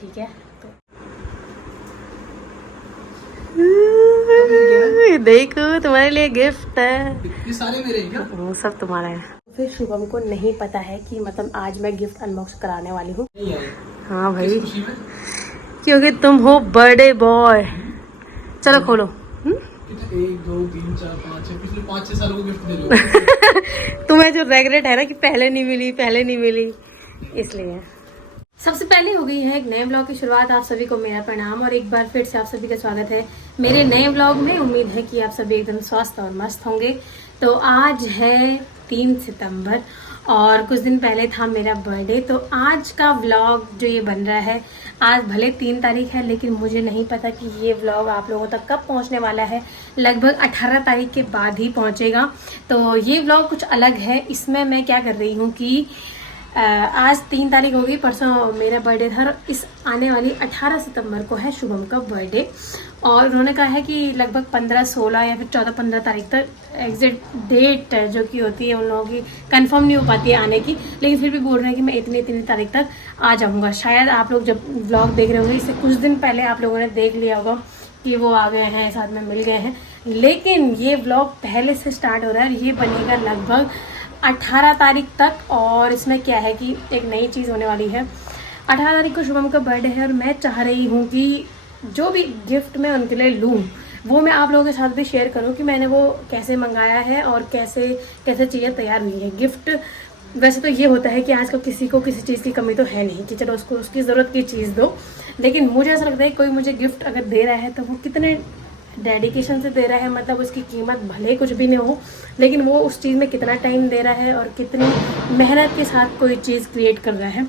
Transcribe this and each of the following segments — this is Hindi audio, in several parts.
ठीक है। तो देखो तुम्हारे लिए गिफ्ट है। ये सारे मेरे हैं क्या? वो सब तुम्हारा है। फिर शुभम को नहीं पता है कि मतलब आज मैं गिफ्ट अनबॉक्स कराने वाली हूँ। नहीं आए। हाँ भाई, किस खुशी में? क्योंकि तुम हो बर्थडे बॉय। चलो खोलो। 1 2 3 4 5 6 पिछले 5 6 सालों को गिफ्ट दे लो। तुम्हें जो रेगरेट है ना कि पहले नहीं मिली इसलिए। सबसे पहले हो गई है एक नए ब्लॉग की शुरुआत। आप सभी को मेरा प्रणाम और एक बार फिर से आप सभी का स्वागत है मेरे नए ब्लॉग में। उम्मीद है कि आप सभी एकदम स्वस्थ और मस्त होंगे। तो आज है 3 सितंबर और कुछ दिन पहले था मेरा बर्थडे। तो आज का व्लॉग जो ये बन रहा है, आज भले 3 तारीख है लेकिन मुझे नहीं पता कि ये व्लॉग आप लोगों तक कब पहुंचने वाला है। लगभग 18 तारीख के बाद ही पहुंचेगा। तो ये व्लॉग कुछ अलग है। इसमें मैं क्या कर रही हूँ कि आज 3 तारीख हो गई, परसों मेरा बर्थडे था। इस आने वाली 18 सितंबर को है शुभम का बर्थडे और उन्होंने कहा है कि लगभग 15 16 या फिर 14 15 तारीख तक एग्जैक्ट डेट जो कि होती है उन लोगों की कंफर्म नहीं हो पाती है आने की, लेकिन फिर भी बोल रहे हैं कि मैं इतनी तारीख तक आ जाऊंगा। शायद आप लोग जब व्लॉग देख रहे होंगे इससे कुछ दिन पहले आप लोगों ने देख लिया होगा कि वो आ गए हैं, साथ में मिल गए हैं। लेकिन ये व्लॉग पहले से स्टार्ट हो रहा है। ये बनेगा लगभग 18 तारीख तक और इसमें क्या है कि एक नई चीज़ होने वाली है। 18 तारीख को शुभम का बर्थडे है और मैं चाह रही हूँ कि जो भी गिफ्ट मैं उनके लिए लूँ वो मैं आप लोगों के साथ भी शेयर करूँ कि मैंने वो कैसे मंगाया है और कैसे कैसे चीज़ें तैयार हुई है। गिफ्ट वैसे तो ये होता है कि आजकल किसी को किसी चीज़ की कमी तो है नहीं कि चलो उसको उसकी ज़रूरत की चीज़ दो, लेकिन मुझे ऐसा लगता है कोई मुझे गिफ्ट अगर दे रहा है तो वो कितने डेडिकेशन से दे रहा है। मतलब उसकी कीमत भले कुछ भी नहीं हो, लेकिन वो उस चीज़ में कितना टाइम दे रहा है और कितनी मेहनत के साथ कोई चीज़ क्रिएट कर रहा है।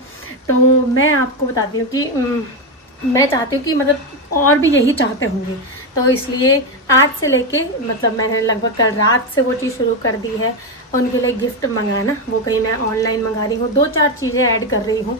तो मैं आपको बताती हूँ कि मैं चाहती हूँ कि मतलब और भी यही चाहते होंगे। तो इसलिए आज से लेके मतलब मैंने लगभग कल रात से वो चीज़ शुरू कर दी है उनके लिए गिफ्ट मंगाना। वो कहीं मैं ऑनलाइन मंगा रही हूँ, 2-4 चीज़ें ऐड कर रही हूँ।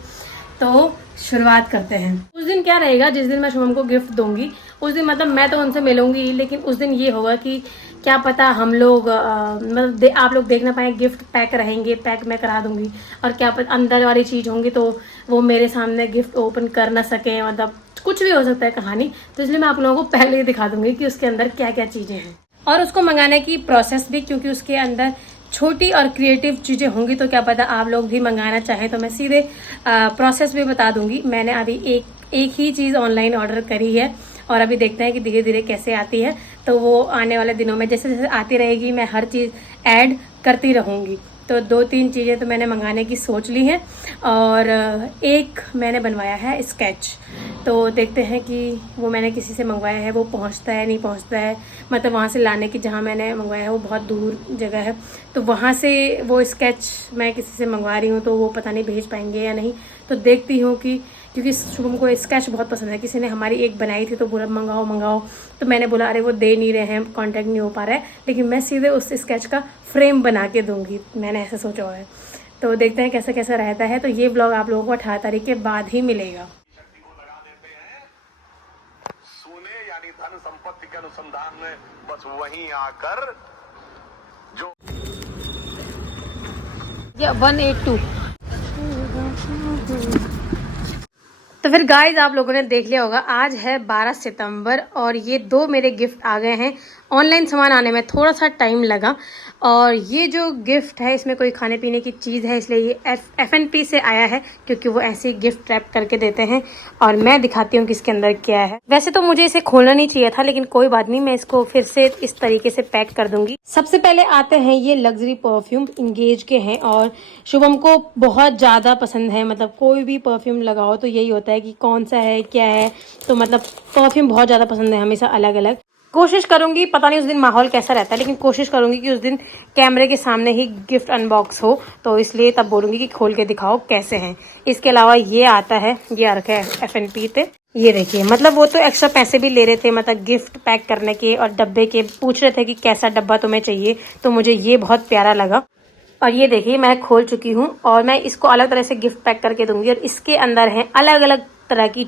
तो शुरुआत करते हैं। उस दिन क्या रहेगा, जिस दिन मैं शुभम को गिफ्ट दूंगी उस दिन मतलब मैं तो उनसे मिलूंगी, लेकिन उस दिन ये होगा कि क्या पता हम लोग मतलब आप लोग देख ना पाए। गिफ्ट पैक रहेंगे, पैक मैं करा दूंगी और क्या पता अंदर वाली चीज़ होंगी तो वो मेरे सामने गिफ्ट ओपन कर ना सके। मतलब कुछ भी हो सकता है कहानी। तो इसलिए मैं आप लोगों को पहले ही दिखा दूंगी कि उसके अंदर क्या क्या चीज़ें हैं और उसको मंगाने की प्रोसेस भी, क्योंकि उसके अंदर छोटी और क्रिएटिव चीज़ें होंगी तो क्या पता आप लोग भी मंगाना चाहें तो मैं सीधे प्रोसेस भी बता दूंगी। मैंने अभी एक ही चीज़ ऑनलाइन ऑर्डर करी है और अभी देखते हैं कि धीरे धीरे कैसे आती है। तो वो आने वाले दिनों में जैसे जैसे आती रहेगी मैं हर चीज़ ऐड करती रहूँगी। तो 2-3 चीज़ें तो मैंने मंगाने की सोच ली हैं और एक मैंने बनवाया है स्केच। तो देखते हैं कि वो मैंने किसी से मंगवाया है वो पहुंचता है नहीं पहुंचता है। मतलब वहाँ से लाने की, जहाँ मैंने मंगवाया है वो बहुत दूर जगह है, तो वहाँ से वो स्केच मैं किसी से मंगवा रही हूँ तो वो पता नहीं भेज पाएंगे या नहीं। तो देखती हूँ कि क्योंकि शुभम को स्केच बहुत पसंद है। किसी ने हमारी एक बनाई थी तो बोला मंगाओ, तो मैंने बोला अरे वो दे नहीं रहे हैं, कांटेक्ट नहीं हो पा रहा है, लेकिन मैं सीधे उस स्केच का फ्रेम बना के दूंगी, मैंने ऐसा सोचा हुआ है। तो देखते हैं कैसा कैसा रहता है। तो ये ब्लॉग आप लोगों को 18 तारीख के बाद ही मिलेगा। सोने यानी धन संपत्ति के अनुसंधान में बस वहीं आकर जो 182। तो फिर गाइज आप लोगों ने देख लिया होगा आज है 12 सितंबर और ये 2 मेरे गिफ्ट आ गए हैं। ऑनलाइन सामान आने में थोड़ा सा टाइम लगा और ये जो गिफ्ट है इसमें कोई खाने पीने की चीज़ है, इसलिए ये FNP से आया है क्योंकि वो ऐसे ही गिफ्ट रैप करके देते हैं। और मैं दिखाती हूँ कि इसके अंदर क्या है। वैसे तो मुझे इसे खोलना नहीं चाहिए था, लेकिन कोई बात नहीं, मैं इसको फिर से इस तरीके से पैक कर दूंगी। सबसे पहले आते हैं ये लग्जरी परफ्यूम, इंगेज के हैं और शुभम को बहुत ज़्यादा पसंद है। मतलब कोई भी परफ्यूम लगाओ तो यही होता है कि कौन सा है क्या है। तो मतलब परफ्यूम बहुत ज़्यादा पसंद है, हमेशा अलग अलग। कोशिश करूंगी, पता नहीं उस दिन माहौल कैसा रहता है, लेकिन कोशिश करूंगी कि उस दिन कैमरे के सामने ही गिफ्ट अनबॉक्स हो, तो इसलिए तब बोलूंगी कि खोल के दिखाओ कैसे हैं। इसके अलावा ये आता है, ये रखा है FNP पे, ये देखिए। मतलब वो तो एक्स्ट्रा पैसे भी ले रहे थे मतलब गिफ्ट पैक करने के और डब्बे के, पूछ रहे थे कि कैसा डब्बा तुम्हें चाहिए, तो मुझे ये बहुत प्यारा लगा। और ये देखिए मैं खोल चुकी हूँ और मैं इसको अलग तरह से गिफ्ट पैक करके दूंगी। और इसके अंदर है अलग अलग तरह की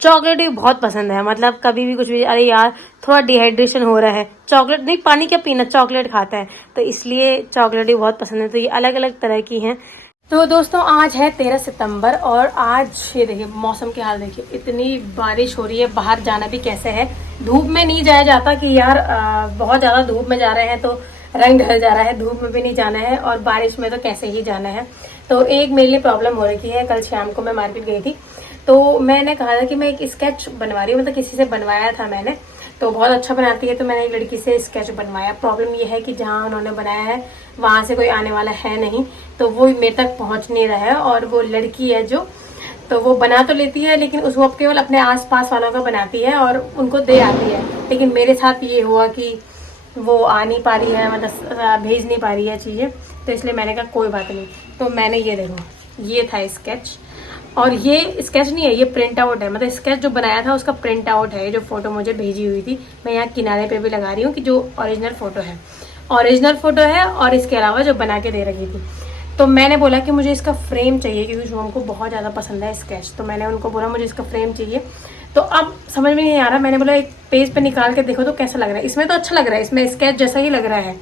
चॉकलेट भी बहुत पसंद है। मतलब कभी भी कुछ भी, अरे यार थोड़ा डिहाइड्रेशन हो रहा है, चॉकलेट नहीं पानी क्या पीना, चॉकलेट खाता है, तो इसलिए चॉकलेट भी बहुत पसंद है। तो ये अलग अलग तरह की हैं तो दोस्तों आज है 13 सितंबर और आज ये देखिए मौसम के हाल देखिए, इतनी बारिश हो रही है। बाहर जाना भी कैसे है, धूप में नहीं जाया जाता कि यार बहुत ज़्यादा धूप में जा रहे हैं तो रंग ढल जा रहा है, धूप में भी नहीं जाना है और बारिश में तो कैसे ही जाना है। तो एक मेरे लिए प्रॉब्लम हो रही है। कल शाम को मैं मार्केट गई थी तो मैंने कहा था कि मैं एक स्केच बनवा रही हूँ, मतलब किसी से बनवाया था मैंने, तो बहुत अच्छा बनाती है, तो मैंने एक लड़की से स्केच बनवाया। प्रॉब्लम ये है कि जहाँ उन्होंने बनाया है वहाँ से कोई आने वाला है नहीं, तो वो मेरे तक पहुँच नहीं रहा है। और वो लड़की है जो, तो वो बना तो लेती है लेकिन उसको केवल अपने आसपास वालों का बनाती है और उनको दे आती है। लेकिन मेरे साथ ये हुआ कि वो आ नहीं पा रही है, मतलब भेज नहीं पा रही है चीज़ें, तो इसलिए मैंने कहा कोई बात नहीं। तो मैंने ये देखो, ये था स्केच, और ये स्केच नहीं है, ये प्रिंट आउट है, मतलब स्केच जो बनाया था उसका प्रिंट आउट है, जो फोटो मुझे भेजी हुई थी। मैं यहाँ किनारे पे भी लगा रही हूँ कि जो ओरिजिनल फोटो है, ओरिजिनल फोटो है, और इसके अलावा जो बना के दे रखी थी। तो मैंने बोला कि मुझे इसका फ्रेम चाहिए क्योंकि शुभम को बहुत ज़्यादा पसंद है स्केच, तो मैंने उनको बोला मुझे इसका फ्रेम चाहिए। तो अब समझ में नहीं आ रहा, मैंने बोला एक पेज पे निकाल के देखो तो कैसा लग रहा है। इसमें तो अच्छा लग रहा है, इसमें स्केच जैसा ही लग रहा है,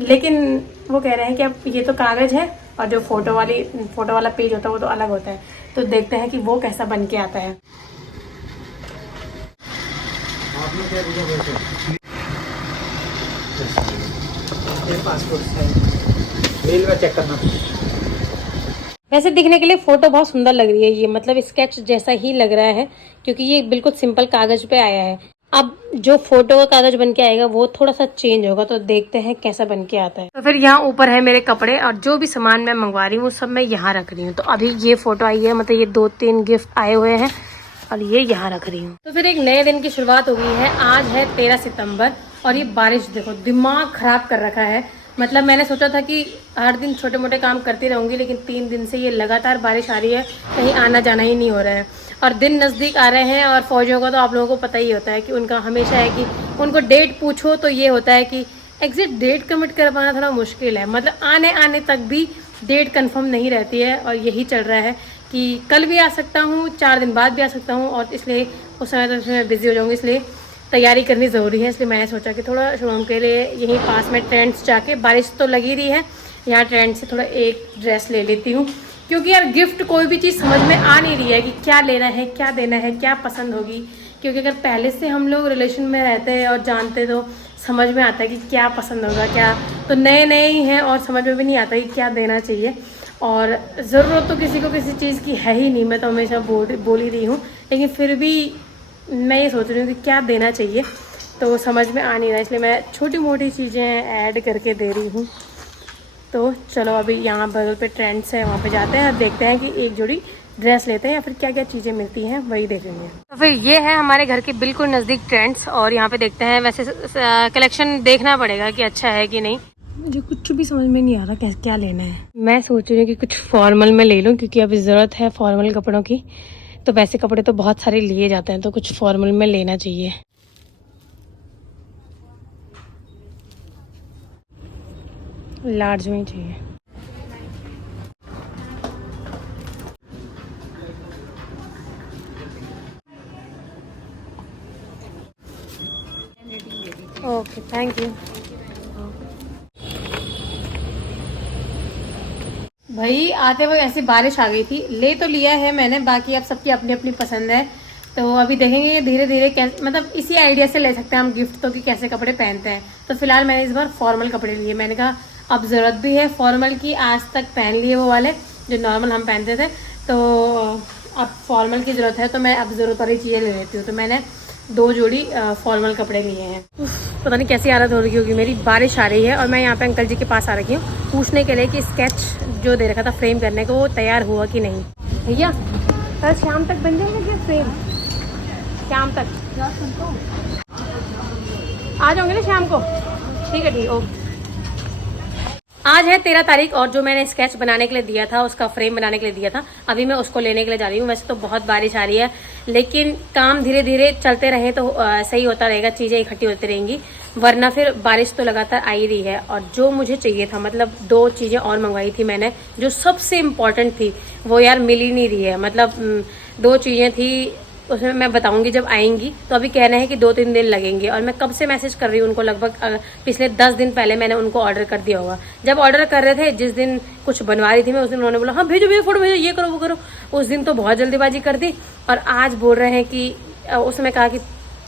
लेकिन वो कह रहे हैं कि अब ये तो कागज़ है और जो फोटो वाला पेज होता है वो तो अलग होता है। तो देखते हैं कि वो कैसा बन के आता है। आपने क्या दिया पासपोर्ट साइज मेल में चेक करना। वैसे दिखने के लिए फोटो बहुत सुंदर लग रही है ये, मतलब स्केच जैसा ही लग रहा है क्योंकि ये बिल्कुल सिंपल कागज पे आया है। अब जो फोटो का कागज बन के आएगा वो थोड़ा सा चेंज होगा, तो देखते हैं कैसा बन के आता है। तो फिर यहाँ ऊपर है मेरे कपड़े और जो भी सामान मैं मंगवा रही हूँ सब मैं यहाँ रख रही हूँ। तो अभी ये फोटो आई है, मतलब ये 2-3 गिफ्ट आए हुए हैं और ये यहाँ रख रही हूँ। तो फिर एक नए दिन की शुरुआत हो गई है। आज है 13 सितंबर और ये बारिश देखो दिमाग खराब कर रखा है। मतलब मैंने सोचा था कि हर दिन छोटे मोटे काम करती रहूंगी, लेकिन 3 दिन से ये लगातार बारिश आ रही है, कहीं आना जाना ही नहीं हो रहा है। और दिन नज़दीक आ रहे हैं और फौजियों का तो आप लोगों को पता ही होता है कि उनका हमेशा है कि उनको डेट पूछो तो ये होता है कि एग्जैक्ट डेट कमिट कर पाना थोड़ा मुश्किल है। मतलब आने तक भी डेट कंफर्म नहीं रहती है और यही चल रहा है कि कल भी आ सकता हूँ, 4 दिन बाद भी आ सकता हूँ, और इसलिए उस समय तो मैं बिज़ी हो जाऊँगी, इसलिए तैयारी करनी ज़रूरी है। इसलिए मैंने सोचा कि थोड़ा शुभम के लिए यहीं पास में ट्रेंड्स जाके, बारिश तो लगी रही है यहाँ, ट्रेंड से थोड़ा एक ड्रेस ले लेती हूँ, क्योंकि यार गिफ्ट कोई भी चीज़ समझ में आ नहीं रही है कि क्या लेना है, क्या देना है, क्या पसंद होगी। क्योंकि अगर पहले से हम लोग रिलेशन में रहते हैं और जानते तो समझ में आता है कि क्या पसंद होगा क्या। तो नए ही हैं और समझ में भी नहीं आता कि क्या देना चाहिए, और ज़रूरत तो किसी को किसी चीज़ की है ही नहीं। मैं तो हमेशा बोल ही रही हूँ, लेकिन फिर भी मैं ये सोच रही हूँ कि क्या देना चाहिए, तो समझ में आ नहीं रहा, इसलिए मैं छोटी मोटी चीज़ें ऐड करके दे रही हूँ। तो चलो अभी यहाँ बगल पे ट्रेंड्स है, वहाँ पे जाते हैं और देखते हैं कि एक जोड़ी ड्रेस लेते हैं या फिर क्या क्या चीज़ें मिलती हैं वही देख लेंगे। तो फिर ये है हमारे घर के बिल्कुल नज़दीक ट्रेंड्स और यहाँ पे देखते हैं। वैसे कलेक्शन देखना पड़ेगा कि अच्छा है कि नहीं, मुझे कुछ भी समझ में नहीं आ रहा क्या लेना है। मैं सोच रही हूँ कि कुछ फॉर्मल में ले लूँ क्योंकि अभी ज़रूरत है फॉर्मल कपड़ों की। तो वैसे कपड़े तो बहुत सारे लिए जाते हैं, तो कुछ फॉर्मल में लेना चाहिए। लार्ज में ही चाहिए। Okay thank you. भाई आते वक्त ऐसी बारिश आ गई थी, ले तो लिया है मैंने, बाकी अब सबकी अपनी अपनी पसंद है। तो अभी देखेंगे धीरे धीरे कैसे, मतलब इसी आइडिया से ले सकते हैं हम गिफ्ट तो कि कैसे कपड़े पहनते हैं। तो फिलहाल मैंने इस बार फॉर्मल कपड़े लिए। मैंने कहा अब ज़रूरत भी है फॉर्मल की, आज तक पहन लिए वो वाले जो नॉर्मल हम पहनते थे, तो अब फॉर्मल की ज़रूरत है, तो मैं अब ज़रूरत वाली चीज़ें ले लेती हूँ। तो मैंने 2 जोड़ी फॉर्मल कपड़े लिए हैं। पता नहीं कैसी हालत हो रही होगी मेरी, बारिश आ रही है और मैं यहाँ पे अंकल जी के पास आ रखी हूँ पूछने के लिए कि स्केच जो दे रखा था फ्रेम करने को वो तैयार हुआ कि नहीं। भैया कल शाम तक बन जाएगा क्या फ्रेम? शाम तक आ जाओगे ना शाम को? ठीक है ओके। आज है 13 तारीख और जो मैंने स्केच बनाने के लिए दिया था, उसका फ्रेम बनाने के लिए दिया था, अभी मैं उसको लेने के लिए जा रही हूँ। वैसे तो बहुत बारिश आ रही है, लेकिन काम धीरे धीरे चलते रहे तो सही होता रहेगा, चीज़ें इकट्ठी होती रहेंगी, वरना फिर बारिश तो लगातार आ ही रही है। और जो मुझे चाहिए था, मतलब 2 चीज़ें और मंगवाई थी मैंने, जो सबसे इम्पॉर्टेंट थी वो यार मिल ही नहीं रही है। मतलब 2 चीज़ें थी, उसमें मैं बताऊंगी जब आएंगी। तो अभी कहना है कि 2-3 दिन लगेंगे, और मैं कब से मैसेज कर रही हूँ उनको, लगभग पिछले 10 दिन पहले मैंने उनको ऑर्डर कर दिया होगा। जब ऑर्डर कर रहे थे, जिस दिन कुछ बनवा रही थी मैं, उस दिन उन्होंने बोला हाँ भेजो भेजो फोटो भेजो, ये करो वो करो। उस दिन तो बहुत जल्दीबाजी कर दी, और आज बोल रहे हैं कि उसने कहा कि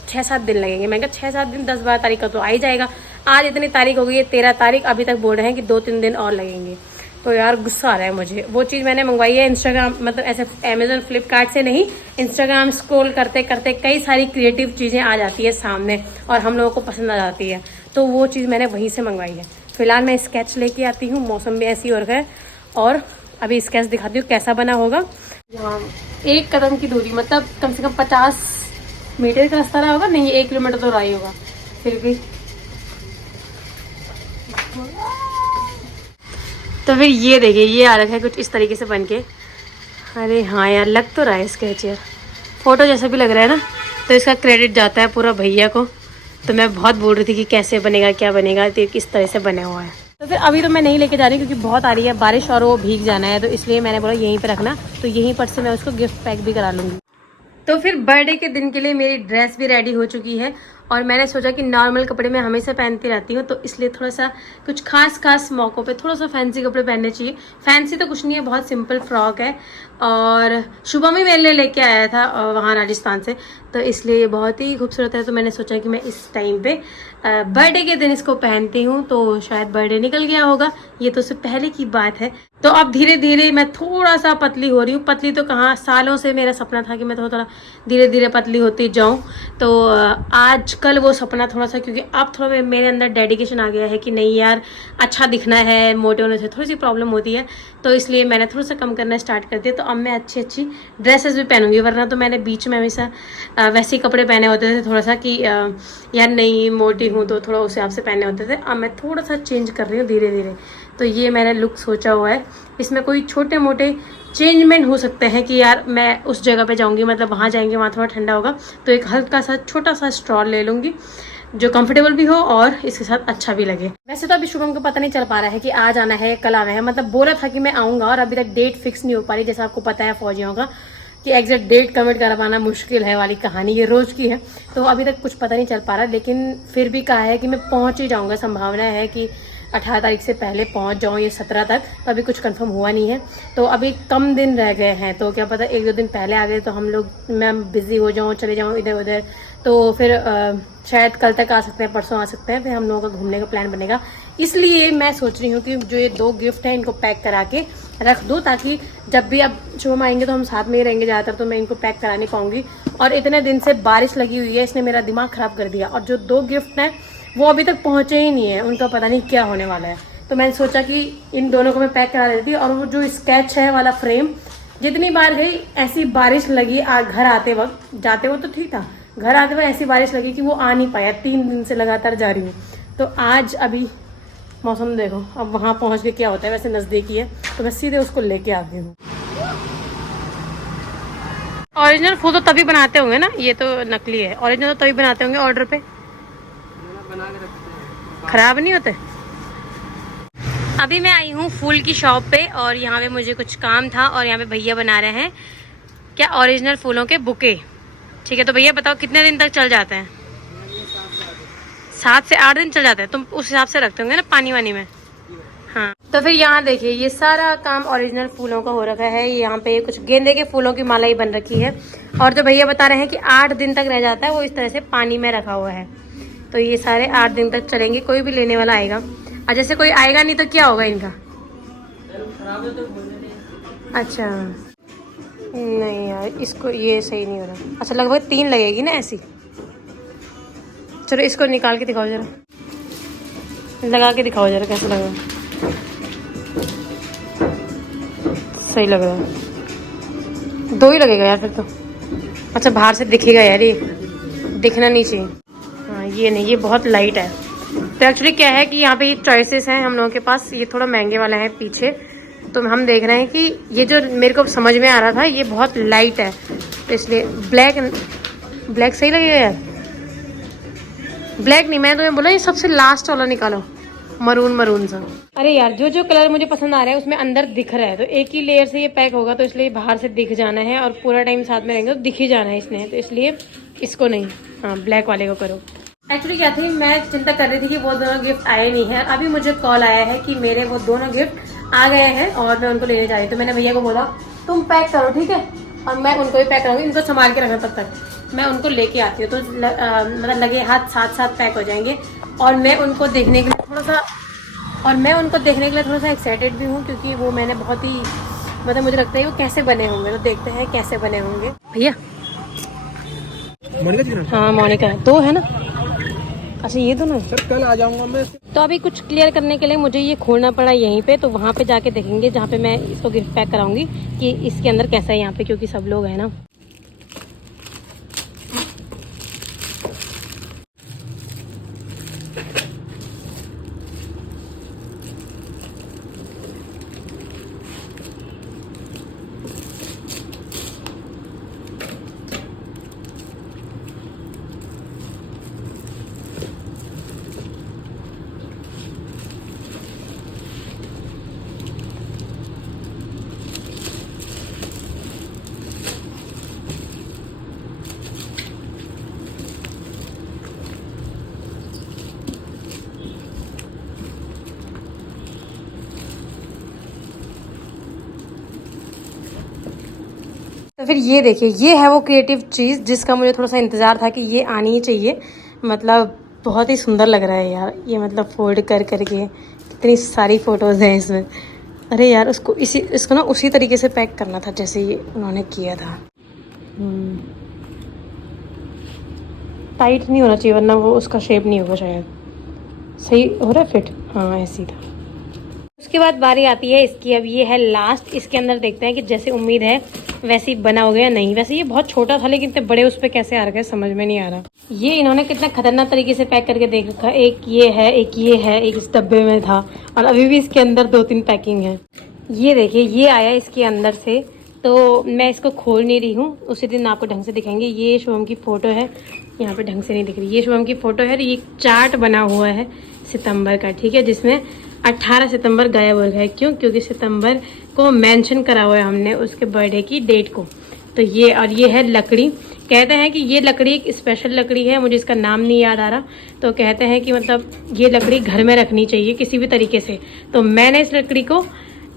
6-7 दिन लगेंगे। मैं कहा 6-7 दिन, 10-12 तारीख का तो आ ही जाएगा। आज इतनी तारीख हो गई है 13 तारीख, अभी तक बोल रहे हैं कि 2-3 दिन और लगेंगे। तो यार गुस्सा आ रहा है मुझे। वो चीज़ मैंने मंगवाई है इंस्टाग्राम, मतलब ऐसे अमेजोन फ्लिपकार्ट से नहीं, इंस्टाग्राम स्क्रॉल करते करते कई सारी क्रिएटिव चीज़ें आ जाती है सामने और हम लोगों को पसंद आ जाती है, तो वो चीज़ मैंने वहीं से मंगवाई है। फिलहाल मैं स्केच लेके आती हूँ, मौसम भी ऐसी हो रखा है, और अभी स्केच दिखाती हूँ कैसा बना होगा। यहाँ 1 कदम की दूरी, मतलब कम से कम 50 मीटर का रास्ता रहा होगा, नहीं 1 किलोमीटर तो रहा ही होगा फिर भी। तो फिर ये देखिए, ये आ रखा है कुछ इस तरीके से बन के। अरे हाँ यार, लग तो रहा है स्केच यार, फोटो जैसा भी लग रहा है ना। तो इसका क्रेडिट जाता है पूरा भैया को। तो मैं बहुत बोल रही थी कि कैसे बनेगा, क्या बनेगा, तो किस तरह से बने हुआ है। तो फिर अभी तो मैं नहीं लेके जा रही क्योंकि बहुत आ रही है बारिश और वो भीग जाना है, तो इसलिए मैंने बोला यहीं पे रखना, तो यहीं पर से मैं उसको गिफ्ट पैक भी करा लूँगी। तो फिर बर्थडे के दिन के लिए मेरी ड्रेस भी रेडी हो चुकी है, और मैंने सोचा कि नॉर्मल कपड़े मैं हमेशा पहनती रहती हूँ, तो इसलिए थोड़ा सा कुछ खास मौक़ों पे थोड़ा सा फैंसी कपड़े पहनने चाहिए। फैंसी तो कुछ नहीं है, बहुत सिंपल फ्रॉक है, और शुभम ही मेरे लिए लेके आया था वहाँ राजस्थान से, तो इसलिए ये बहुत ही खूबसूरत है। तो मैंने सोचा कि मैं इस टाइम पे बर्थडे के दिन इसको पहनती हूँ, तो शायद बर्थडे निकल गया होगा, ये तो उससे पहले की बात है। तो अब धीरे धीरे मैं थोड़ा सा पतली हो रही हूँ। पतली तो कहाँ, सालों से मेरा सपना था कि मैं थोड़ा धीरे धीरे पतली होती जाऊँ। तो आजकल वो सपना थोड़ा सा, क्योंकि अब थोड़ा मेरे अंदर डेडिकेशन आ गया है कि नहीं यार अच्छा दिखना है, मोटे होने से थोड़ी सी प्रॉब्लम होती है, तो इसलिए मैंने थोड़ा सा कम करना स्टार्ट कर दिया। तो अब मैं अच्छी ड्रेसेस भी पहनूंगी, वरना तो मैंने बीच में हमेशा वैसे ही कपड़े पहने होते थे थोड़ा सा कि यार नहीं मोटी हूँ तो थोड़ा उस हिसाब से पहने होते थे। अब मैं थोड़ा सा चेंज कर रही हूँ धीरे धीरे। तो ये मैंने लुक सोचा हुआ है, इसमें कोई छोटे मोटे चेंजमेंट हो सकते हैं कि यार मैं उस जगह पे जाऊंगी, मतलब वहाँ जाएंगे, वहाँ थोड़ा ठंडा होगा, तो एक हल्का सा छोटा सा स्टॉल ले लूँगी जो कंफर्टेबल भी हो और इसके साथ अच्छा भी लगे। वैसे तो अभी शुभम को पता नहीं चल पा रहा है कि आज आना है कल आना है, मतलब बोला था कि मैं आऊँगा, और अभी तक डेट फिक्स नहीं हो पा रही। जैसा आपको पता है फौजियों का कि एग्जैक्ट डेट कमिट कर पाना मुश्किल है वाली कहानी ये रोज़ की है, तो अभी तक कुछ पता नहीं चल पा रहा, लेकिन फिर भी कहा है कि मैं पहुँच ही जाऊँगा। संभावना है कि 18 तारीख से पहले पहुंच जाऊं, ये 17 तक, तो अभी कुछ कंफर्म हुआ नहीं है, तो अभी कम दिन रह गए हैं, तो क्या पता 1-2 दिन पहले आ गए तो मैं बिज़ी हो जाऊं, चले जाऊं इधर उधर, तो फिर शायद कल तक आ सकते हैं, परसों आ सकते हैं, फिर हम लोगों का घूमने का प्लान बनेगा। इसलिए मैं सोच रही हूँ कि जो ये 2 गिफ्ट हैं इनको पैक करा के रख दूँ, ताकि जब भी अब शुभम आएंगे तो हम साथ में ही रहेंगे ज़्यादातर, तो मैं इनको पैक करा नहीं पाऊँगी। और इतने दिन से बारिश लगी हुई है, इसने मेरा दिमाग ख़राब कर दिया, और जो 2 गिफ्ट हैं वो अभी तक पहुंचे ही नहीं है, उनका पता नहीं क्या होने वाला है। तो मैंने सोचा कि इन दोनों को मैं पैक करा देती, और वो जो स्केच है वाला फ्रेम, जितनी बार गई ऐसी बारिश लगी, घर आते वक्त, जाते वक्त तो ठीक था, घर आते वक्त ऐसी बारिश लगी कि वो आ नहीं पाया। 3 दिन से लगातार जा रही हूँ, तो आज अभी मौसम देखो, अब वहाँ पहुँच के क्या होता है। वैसे नज़दीकी है तो मैं सीधे उसको लेके आ गई हूँ। ओरिजिनल फूल तो तभी बनाते होंगे ना, ये तो नकली है, ओरिजिनल तो तभी बनाते होंगे ऑर्डर पे, खराब नहीं होते। अभी मैं आई हूँ फूल की शॉप पे, और यहाँ पे मुझे कुछ काम था, और यहाँ पे भैया बना रहे हैं क्या ओरिजिनल फूलों के बुके। ठीक है, तो भैया बताओ कितने दिन तक चल जाते हैं? 7 से 8 दिन चल जाते हैं। तुम उस हिसाब से रखते होंगे ना पानी वानी में। हाँ, तो फिर यहाँ देखिए ये सारा काम ओरिजिनल फूलों का हो रखा है। यहाँ पे कुछ गेंदे के फूलों की माला ही बन रखी है, और जो भैया बता रहे हैं कि 8 दिन तक रह जाता है, वो इस तरह से पानी में रखा हुआ है। तो ये सारे 8 दिन तक चलेंगे, कोई भी लेने वाला आएगा। और जैसे कोई आएगा नहीं तो क्या होगा इनका? अच्छा नहीं यार, इसको ये सही नहीं हो रहा। अच्छा लगभग 3 लगेगी ना ऐसी। चलो इसको निकाल के दिखाओ जरा, लगा के दिखाओ जरा कैसा लग रहा है। सही लग रहा है, 2 ही लगेगा यार फिर तो। अच्छा बाहर से दिखेगा यार, ये दिखना नहीं चाहिए। हाँ ये नहीं, ये बहुत लाइट है। तो एक्चुअली क्या है कि यहाँ पे ये चॉइसेस हैं हम लोगों के पास, ये थोड़ा महंगे वाला है पीछे, तो हम देख रहे हैं कि ये जो मेरे को समझ में आ रहा था ये बहुत लाइट है, तो इसलिए ब्लैक सही लगेगा यार। ब्लैक नहीं, मैं तुम्हें बोला ये सबसे लास्ट वाला निकालो, मरून मरून सा। अरे यार जो जो कलर मुझे पसंद आ रहा है उसमें अंदर दिख रहा है, तो एक ही लेयर से ये पैक होगा, तो इसलिए बाहर से दिख जाना है और पूरा टाइम साथ में रहेंगे तो दिख ही जाना है इसने, तो इसलिए इसको नहीं, हाँ ब्लैक वाले को करो। एक्चुअली क्या थी, मैं चिंता कर रही थी कि वो दोनों गिफ्ट आए नहीं है। अभी मुझे कॉल आया है कि मेरे वो दोनों गिफ्ट आ गए हैं और मैं उनको लेने जा रही हूँ। तो मैंने भैया को बोला तुम पैक करो, ठीक है, और मैं उनको भी पैक करूँगी, इनको संभाल के रखना, तब तक मैं उनको लेके आती हूँ। तो मतलब लगे हाथ साथ साथ पैक हो जाएंगे। और मैं उनको देखने के लिए थोड़ा सा एक्साइटेड भी हूँ, क्योंकि वो मैंने बहुत ही मतलब मुझे लगता है वो कैसे बने होंगे, तो देखते हैं कैसे बने होंगे। भैया हाँ मोनिका दो है ना, अच्छा ये दोनों है। सर कल आ जाऊंगा मैं। तो अभी कुछ क्लियर करने के लिए मुझे ये खोलना पड़ा यहीं पे, तो वहाँ पे जाके देखेंगे जहाँ पे मैं इसको गिफ्ट पैक कराऊंगी कि इसके अंदर कैसा है यहाँ पे, क्योंकि सब लोग हैं ना। तो फिर ये देखिए, ये है वो क्रिएटिव चीज़ जिसका मुझे थोड़ा सा इंतज़ार था कि ये आनी ही चाहिए। मतलब बहुत ही सुंदर लग रहा है यार ये, मतलब फोल्ड कर करके कितनी सारी फ़ोटोज़ हैं इसमें। अरे यार इसको ना उसी तरीके से पैक करना था जैसे ये उन्होंने किया था। टाइट नहीं होना चाहिए वरना वो उसका शेप नहीं होगा शायद। सही हो रहा है फिट, हाँ ऐसे ही था। उसके बाद बारी आती है इसकी, अब ये है लास्ट। इसके अंदर देखते हैं कि जैसे उम्मीद है वैसे ही बना हो गया नहीं। वैसे ये बहुत छोटा था लेकिन इतने बड़े उस पर कैसे आ गए समझ में नहीं आ रहा। ये इन्होंने कितना खतरनाक तरीके से पैक करके देख रखा है। एक ये है, एक ये है, एक इस डब्बे में था और अभी भी इसके अंदर 2-3 पैकिंग है। ये देखिए ये आया इसके अंदर से, तो मैं इसको खोल नहीं रही हूँ, उसी दिन आपको ढंग से दिखाएंगे। ये शुभम की फ़ोटो है, यहाँ पे ढंग से नहीं दिख रही, ये शुभम की फ़ोटो है। ये चार्ट बना हुआ है सितंबर का, ठीक है, जिसमें 18 सितंबर गायब हो गया है। क्यों? क्योंकि सितंबर को मेंशन करा हुआ है हमने उसके बर्थडे की डेट को। तो ये, और ये है लकड़ी। कहते हैं कि ये लकड़ी एक स्पेशल लकड़ी है, मुझे इसका नाम नहीं याद आ रहा। तो कहते हैं कि मतलब ये लकड़ी घर में रखनी चाहिए किसी भी तरीके से। तो मैंने इस लकड़ी को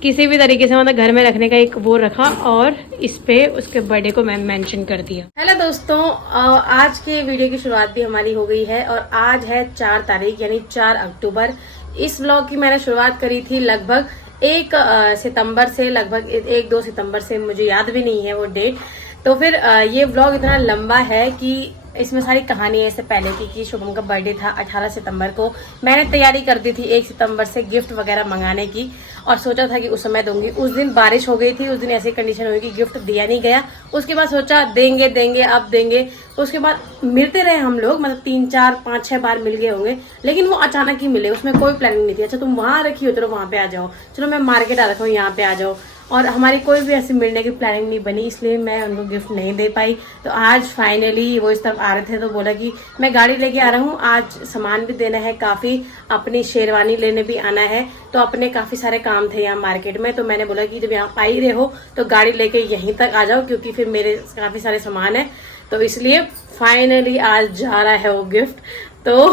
किसी भी तरीके से मतलब घर में रखने का एक वो रखा और इस पे उसके बर्थडे को मैं मेंशन कर दिया। हेलो दोस्तों, आज के वीडियो की शुरुआत भी हमारी हो गई है और आज है 4 तारीख यानी 4 अक्टूबर। इस व्लॉग की मैंने शुरुआत करी थी लगभग 1 सितंबर से, लगभग 1-2 सितंबर से, मुझे याद भी नहीं है वो डेट। तो फिर ये व्लॉग इतना लंबा है कि इसमें सारी कहानी है इससे पहले की कि शुभम का बर्थडे था 18 सितंबर को। मैंने तैयारी कर दी थी 1 सितंबर से गिफ्ट वगैरह मंगाने की और सोचा था कि उस समय दूंगी। उस दिन बारिश हो गई थी, उस दिन ऐसी कंडीशन हुई कि गिफ्ट दिया नहीं गया। उसके बाद सोचा देंगे अब देंगे। उसके बाद मिलते रहे हम लोग, मतलब 3-4-5-6 बार मिल गए होंगे, लेकिन वो अचानक ही मिले, उसमें कोई प्लानिंग नहीं थी। अच्छा तुम वहां रखी हो, चलो वहां पे आ जाओ, चलो मैं मार्केट आ रखा हूँ यहाँ पे आ जाओ। और हमारी कोई भी ऐसी मिलने की प्लानिंग नहीं बनी, इसलिए मैं उनको गिफ्ट नहीं दे पाई। तो आज फाइनली वो इस तरफ आ रहे थे तो बोला कि मैं गाड़ी लेके आ रहा हूँ, आज सामान भी देना है काफ़ी, अपनी शेरवानी लेने भी आना है, तो अपने काफ़ी सारे काम थे यहाँ मार्केट में। तो मैंने बोला कि जब यहाँ आ ही रहे हो तो गाड़ी लेके यहीं तक आ जाओ, क्योंकि फिर मेरे काफ़ी सारे सामान है। तो इसलिए फाइनली आज जा रहा है वो गिफ्ट। तो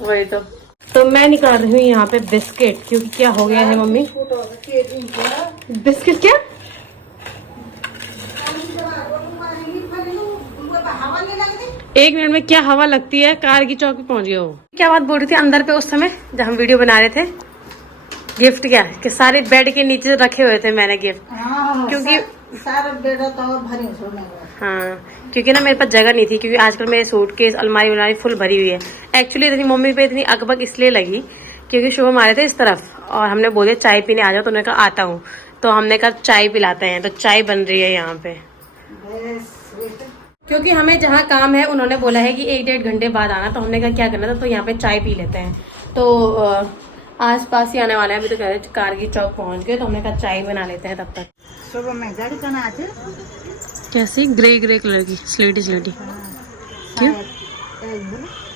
वही तो मैं निकाल रही हूँ यहाँ पे बिस्किट, क्योंकि क्या हो गया है मम्मी, बिस्किट क्या एक मिनट में क्या हवा लगती है, कार की चौक पे पहुंच गया हो। क्या बात बोल रही थी अंदर पे उस समय जब हम वीडियो बना रहे थे? गिफ्ट क्या कि सारे बेड के नीचे रखे हुए थे मैंने गिफ्ट, क्योंकि सारा बेड तो भरे हुए। हाँ, क्योंकि ना मेरे पास जगह नहीं थी, क्योंकि आजकल मेरे सूटकेस अलमारी फुल भरी हुई है। एक्चुअली इतनी मम्मी पे इतनी अकबक इसलिए लगी क्योंकि शुभम आ रहे थे इस तरफ और हमने बोले चाय पीने आ जाओ, तो उन्होंने कहा आता हूँ। तो हमने कहा चाय पिलाते हैं, तो चाय बन रही है यहाँ पे। क्योंकि हमें जहाँ काम है उन्होंने बोला है कि 1-1.5 घंटे बाद आना, तो हमने कहा क्या करना था, तो यहाँ पे चाय पी लेते हैं। तो आस पास ही आने वाले हैं, अभी तो कह रहे कारगी चौक पहुँच गए, तो हमने कहा चाय बना लेते हैं तब तक। सुबह में गाड़ी करना आज कैसी ग्रे कलर की स्लेटी क्या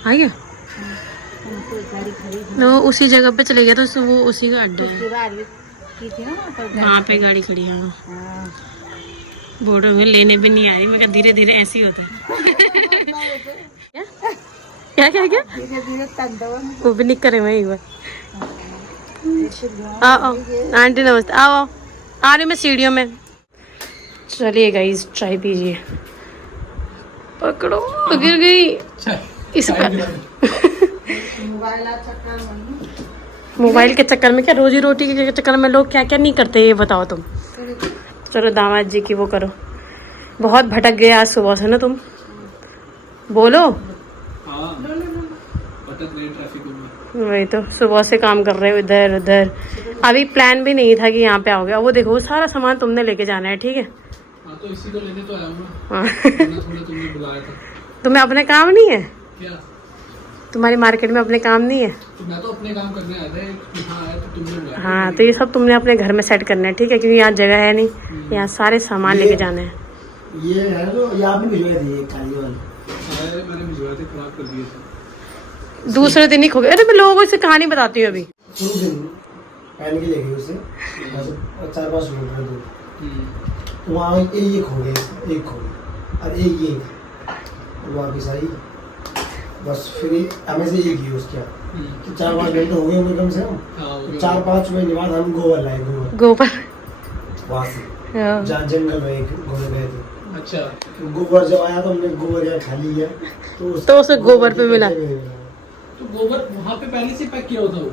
आ गया कोई गाड़ी खड़ी थी वो उसी जगह पे चले गया तो वो उसी का अड्डा है। उसके बाद की थी ना वहाँ पर वहाँ पे गाड़ी खड़ी है। हाँ, हाँ। बोर्डो में लेने भी नहीं आ रही। मैं धीरे धीरे ऐसे ही होता है। क्या क्या क्या धीरे धीरे तक दो वो भी नहीं करे मैं एक बार। आओ आंटी नमस्ते। आओ आओ आ रही मैं सीढ़ियों में। चलिए गाइस चाय पीजिए। पकड़ो गिर गई इस पर। मोबाइल चक्कर में मोबाइल के चक्कर में क्या, रोजी रोटी के चक्कर में लोग क्या क्या नहीं करते ये बताओ तुम। चलो दामाद जी की वो करो। बहुत भटक गए आज सुबह से ना तुम। बोलो। हाँ भटक गए ट्रैफिक में। वही तो सुबह से काम कर रहे हो इधर उधर। अभी प्लान भी नहीं था कि यहाँ पे आओगे। वो देखो वो सारा सामान तुमने लेके जाना है, ठीक है। हाँ तो इसी को लेने तो आया हूँ ना। हाँ। थोड़ा तुमने बुलाया था। तुम्हें अपने काम नहीं है? क्या? तुम्हारी मार्केट में अपने काम नहीं है? तो मैं तो अपने काम करने आया था। यहाँ आया तो तुमने बुलाया। हाँ तो ये सब तुमने अपने घर में सेट करना है, ठीक है, क्योंकि यहाँ जगह है नहीं। यहाँ सारे सामान लेके जाने हैं। ये है तो ये आपने भिजवाई थी ये काली वाली। सारे मैंने भिजवाए थे, खराब कर दिए थे। दूसरे दिन ही खो गए। अरे मैं लोगों से कहानी बताती हूँ अभी। शुरू दिन पहन के लेके उसे 4-5 किलोमीटर दूर तो वहाँ ये खो गए, एक खो गया और एक ये और वापिस आई। बस फिर हमें से एक ही उसके तो 4-5 घंटे हो गए होंगे कम से कम। हाँ, तो 4-5 महीने बाद हम गोबर लाए, गोबर। वहाँ से हाँ। जहाँ जंगल में एक गोबर गए थे। अच्छा तो गोबर जब आया तो हमने गोबर यहाँ खा लिया तो उसे गोबर पे मिला। तो गोबर वहाँ पे पहले से पैक किया होता वो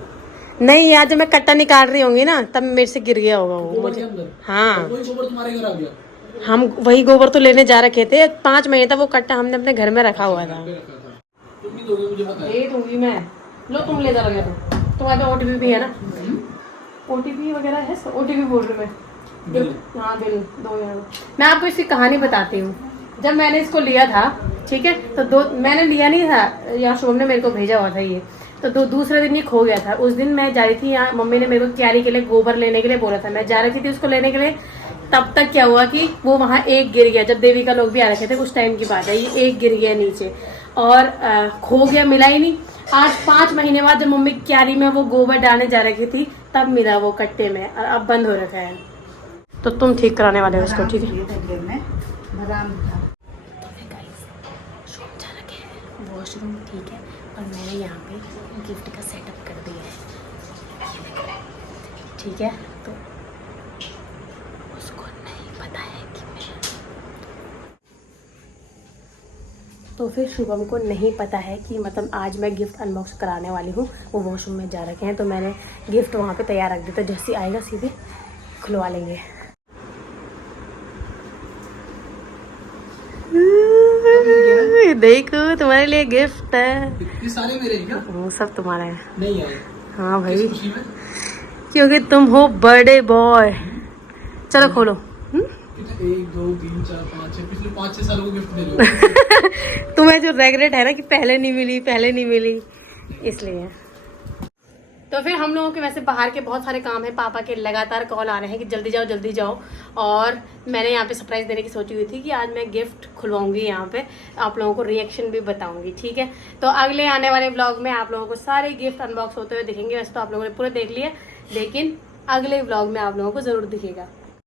नहीं यार जब मैं कट्टा निकाल रही होंगी ना तब मेरे से गिर गया होगा वो गोबर के मुझे। अंदर। हाँ वही गोबर तुम्हारे घर आ गया। हम वही गोबर तो लेने जा रखे थे। 5 महीने तक वो कट्टा हमने अपने घर में रखा हुआ था। पे रखा था। तुम नहीं दोगे मुझे पता है। दे दूंगी मैं। लो तुम ले जा रहे हो। तुम्हारे पास OTP भी है ना? OTP वगैरह है? OTP बोल रही मैं। हाँ बिल 2 यूरो। मैं आपको इसकी कहानी बताती हूँ। जब मैंने इसको लिया था, ठीक है, तो मैंने लिया नहीं था, या शुभम ने मेरे को भेजा हुआ था ये। तो दूसरे दिन ये खो गया था। उस दिन मैं जा रही थी यहाँ, मम्मी ने मेरे को क्यारी के लिए गोबर लेने के लिए बोला था। मैं जा रही थी उसको लेने के लिए। तब तक क्या हुआ कि वो वहाँ एक गिर गया। जब देवी का लोग भी आ रखे थे उस टाइम की बात है, ये एक गिर गया नीचे और खो गया, मिला ही नहीं। आज 5 महीने बाद जब मम्मी क्यारी में वो गोबर डालने जा रखी थी तब मिला वो कट्टे में, और अब बंद हो रखा है। तो तुम ठीक कराने वाले हो उसको, ठीक है? बादाम था वॉशरूम, ठीक है, और मैंने यहाँ पे गिफ्ट का सेटअप कर दिया है, ठीक है। तो उसको नहीं पता है कि मैं, तो फिर शुभम को नहीं पता है कि मतलब आज मैं गिफ्ट अनबॉक्स कराने वाली हूँ। वो वॉशरूम में जा रखे हैं तो मैंने गिफ्ट वहाँ पे तैयार रख दिया। तो जैसे आएगा सीधे खुलवा लेंगे। देखो तुम्हारे लिए गिफ्ट है। ये सारे मेरे हैं क्या? वो सब तुम्हारा है। नहीं आए। हाँ भाई, किस खुशी में? क्योंकि तुम हो बड़े बॉय। चलो खोलो। कितने? 1 2 3 4 5 6 पिछले 5-6 सालों को गिफ्ट दे रहे हो। तुम्हें जो रेगरेट है ना कि पहले नहीं मिली इसलिए। तो फिर हम लोगों के वैसे बाहर के बहुत सारे काम है। पापा के लगातार कॉल आ रहे हैं कि जल्दी जाओ। और मैंने यहाँ पे सरप्राइज देने की सोची हुई थी कि आज मैं गिफ्ट खुलवाऊंगी यहाँ पे, आप लोगों को रिएक्शन भी बताऊंगी, ठीक है। तो अगले आने वाले ब्लॉग में आप लोगों को सारे गिफ्ट अनबॉक्स होते हुए दिखेंगे। वैसे तो आप लोगों ने पूरे देख लिए, लेकिन अगले ब्लॉग में आप लोगों को जरूर दिखेगा।